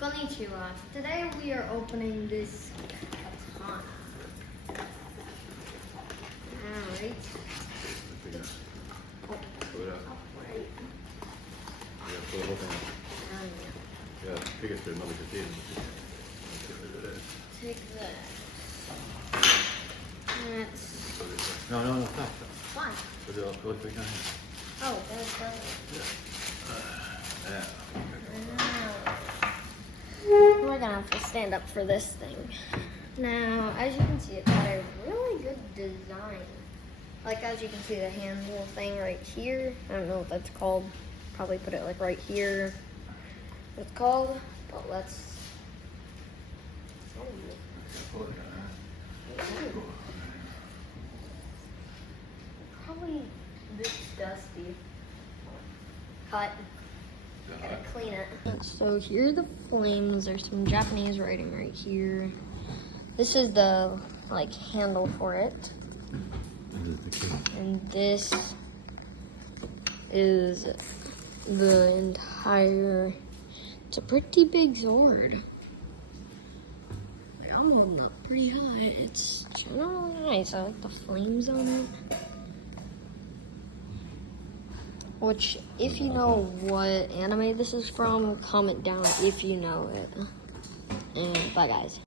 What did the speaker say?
Konnichiwa. Today we are opening this katana. Alright. Oh, upright. Jag får hoppa in. Jag fick ett nummer till film. Take that. That's No, stop. fine. Så du har fått fick Oh, there's that. We're gonna have to stand up for this thing. Now, as you can see, it's got a really good design. Like, as you can see, the handle thing right here. I don't know what that's called. Probably put it like right here. What it's called. But let's. Probably this dusty. Cut. Gotta clean it. So here are the flames. There's some Japanese writing right here. This is the like handle for it. And this is the entire, it's a pretty big sword. I'm holding up pretty high. It's generally nice. I like the flames on it. Which, if you know what anime this is from, comment down if you know it. And bye guys.